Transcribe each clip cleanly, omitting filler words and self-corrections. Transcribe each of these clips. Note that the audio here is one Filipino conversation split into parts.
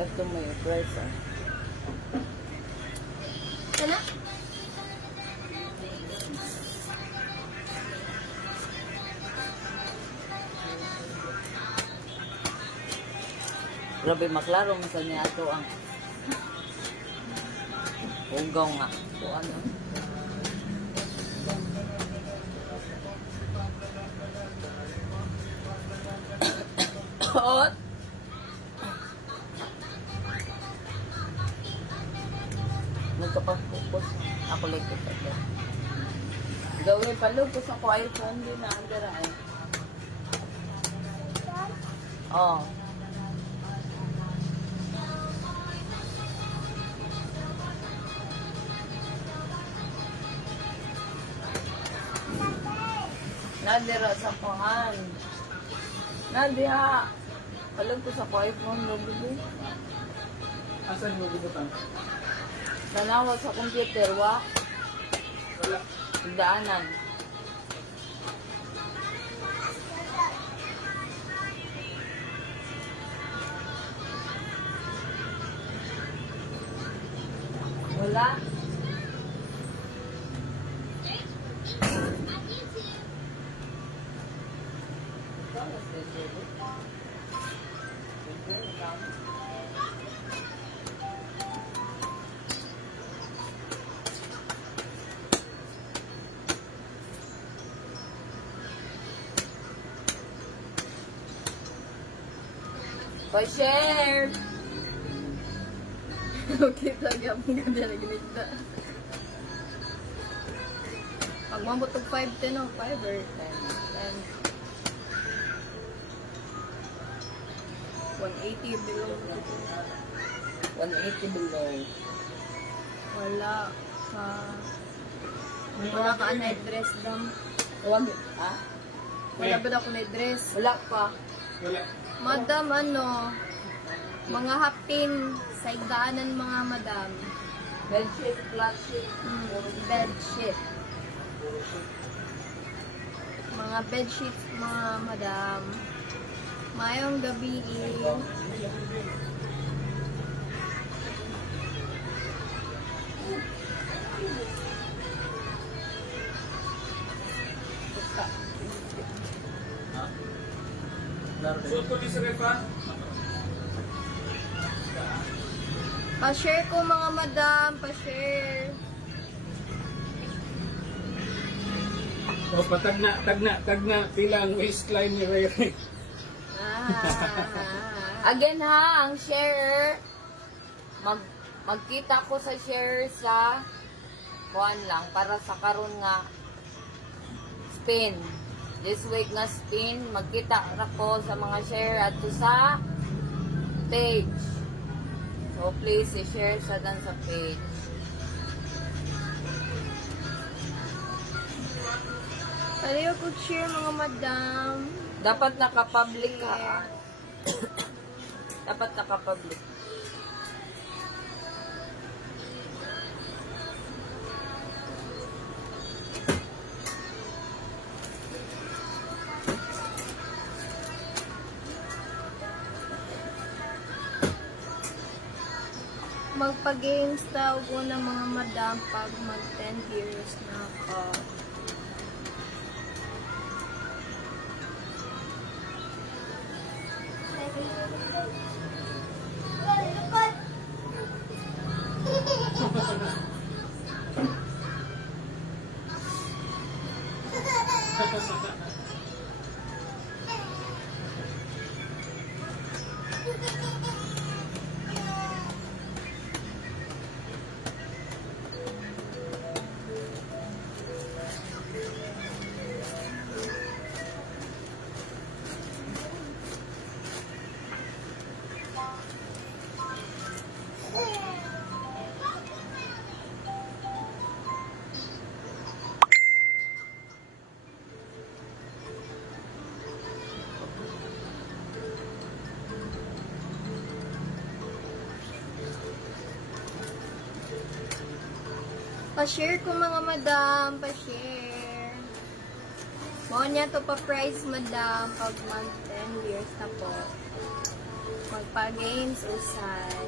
Ito may price ah. Ano? Grabe maklaro masal niya ito ang ugaw nga. O ano? Hot. Nagkapag-focus. Ako like ito. Gawin palugos ako iPhone din na andara eh. Oh. Nadira sa pangan. Nadia. Palugos ako iPhone din. Asan mo gibutan? Tanawa sa computer wa. Wala. Daanan. Wala. Pa-share! Okay, talaga ang ganda na ginigda. Pag mabutog 5-10 o 5 or 10. 180 below. 180 below. Wala ka. Wala ka na dress dam. Huwag. Ha? Wala ba ako na dress? Wala pa. Wala. Madam, ano, mga hapin sa igaanan mga madam. Bedsheet, flat sheet. Bed sheet. Mga bed sheets, mga madam. Mayong gabi. Ha? Suot ko di sa refa. Pa-share ko mga madam, pa-share. O tagna pila ang waistline ni Ray. Again ha, ang share. Magkita ko sa share sa kuan lang para sa karon nga spin. This week nga spin, magkita ra ko sa mga share ato sa page. So please i-share sa dan sa page. Pareho ko share mga madam. Dapat naka-public ka. Dapat naka-public. Magpa-games daw ko ng mga madam pag mag 10 years na ako. Pa-share ko mga madam, pa-share. Mo niya to pa-price madam pag month 10 years na po. Magpa-games usay.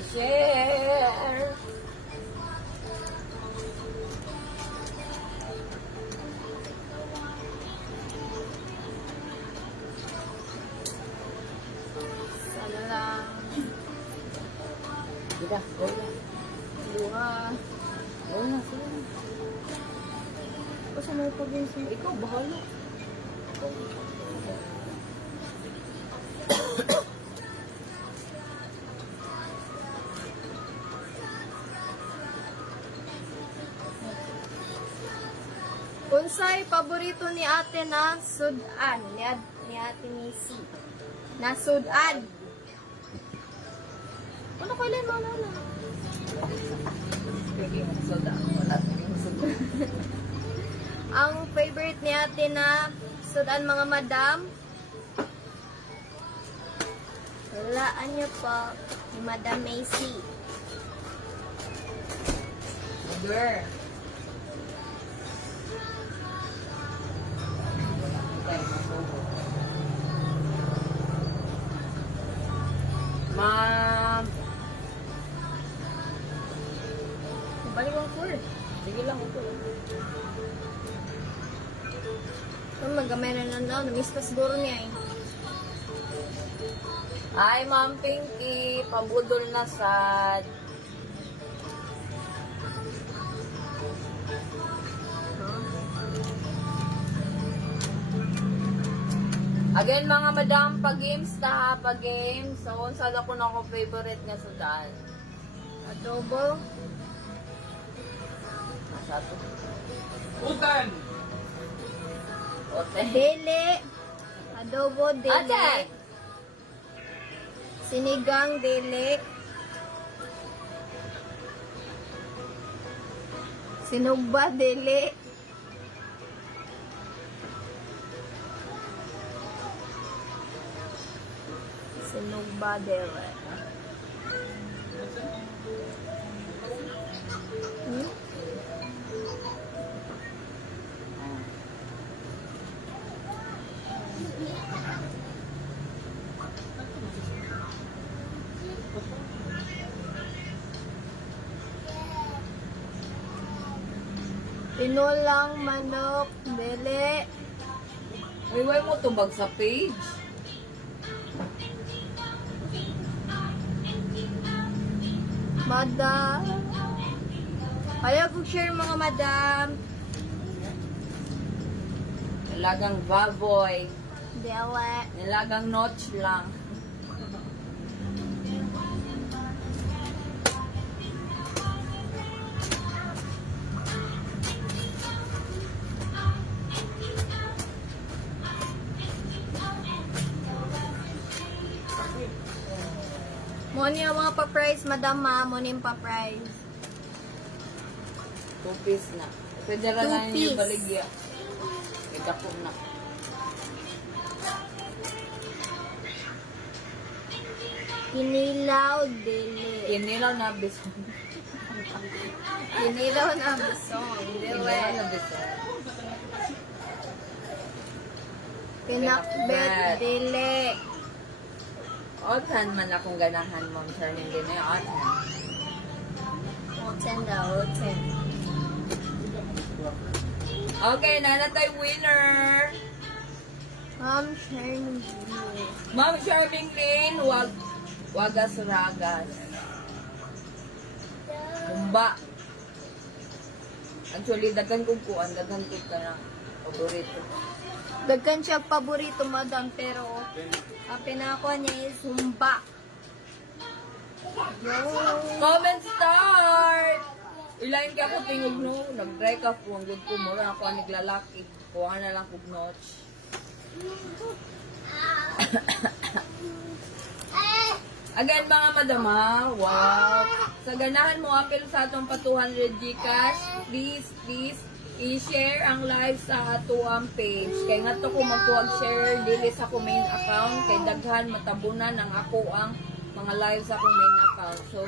share. Sana lang. Kita, go na. Luha. Go na, sige na. Kasi may pag-games mo. Ikaw, bahala. Unsay paborito ni ate na sudan? Ni ate Missy. Na sudan. Ano kailan mo na? Speaking of soda, wala tayong soda. Ang favorite ni ate na sudan mga madam. Walaan niyo po ni Madam Macy. Girl. Ma'am. Balik ang full. Sige lang, ito. Magamay na lang daw. Namiss pa siguro niya eh. Hi, Ma'am Pinky. Pabudol na sad. Again, mga madam, pag-games na ha, pag-games. So, saan ako na ako favorite nga sudan? Adobo. Nasa ito. Utan! Ote. Dele. Adobo dele. Ate! Sinigang dele. Sinugba dele. Sinugba dele. Hmm? Tinulang manok dele. Uy, mo tubag sa page. Madam. Ayaw kong share mga madam. Nilagang baboy. Dele. Nilagang notch lang. Mo niya mga pa-price, madam ma. Mo niya pa-price. 2 piece na. Pwede rin 2 na yung piece. baligya. Ika po na. Kinilaw dele. Kinilaw na bison. Kinilaw na bisong. Kinilaw Dele. na bison. Pinakbet dele. Otan man akong ganahan, Ma'am Charmaine. Din na yung otan. Oten daw, oten. Okay, nanatay winner. Ma'am, share ng video. Ma'am Charmaine Lynn, wagas ragas. Kumba. Actually, daghan kong kuan, daghan ko ka na paborito. Dagkan siya paborito, madam, pero ang pinakuha niya is humba. Yo. Comment start! Ilain ka ko tingog no, nag-dry ka po, ang good ko, mura ako ang naglalaki. Kuha na lang kong notch. Again mga madama, wow! Sa ganahan mo, apel sa atong pa 200 Gcash, please, i-share ang live sa atuang page. Kay nga to ko magtuwag-share dili sa akong main account, kay daghan matabunan ang ako ang mga live sa akong main account. So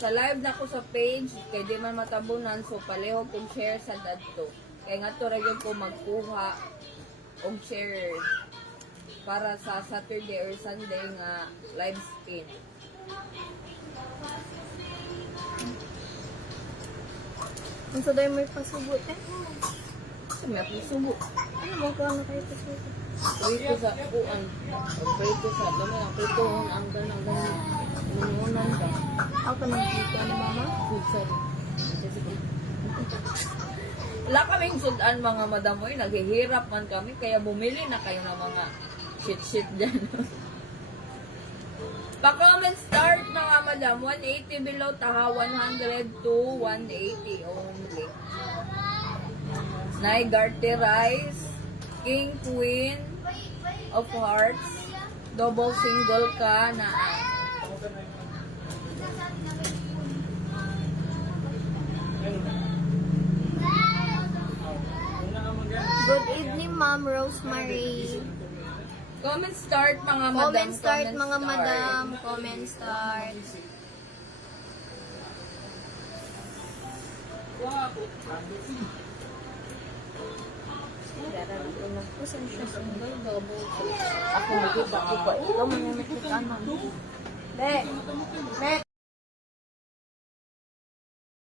sa live na ko sa page, kay di man matabunan, so palihog kong share sa dadto. Kay nga to rin ko magkuha og share para sa Saturday or Sunday nga live spin. Ang saday may pasubot eh. Kasi may subo. Ano mo ko ano kayo pasubot? Prito sa kuan. Prito sa dami ang prito ang ganang ganang. Nununan ka. Ako nang dito ni mama. Food sa wala kaming sudan mga madamoy, naghihirap man kami, kaya bumili na kayo ng mga shit dyan. Pa-comment start mga madam, 180 below, taha 100 to 180 only. Naigarte rice, king, queen of hearts, double single ka na. Good evening, Ma'am Rosemary. Comment start mga madam. Comment start mga start. madam. Comment start. Kusan siya sunggal, double. Ako magkita ko pa. Ikaw man yung nakita naman. Be. Be.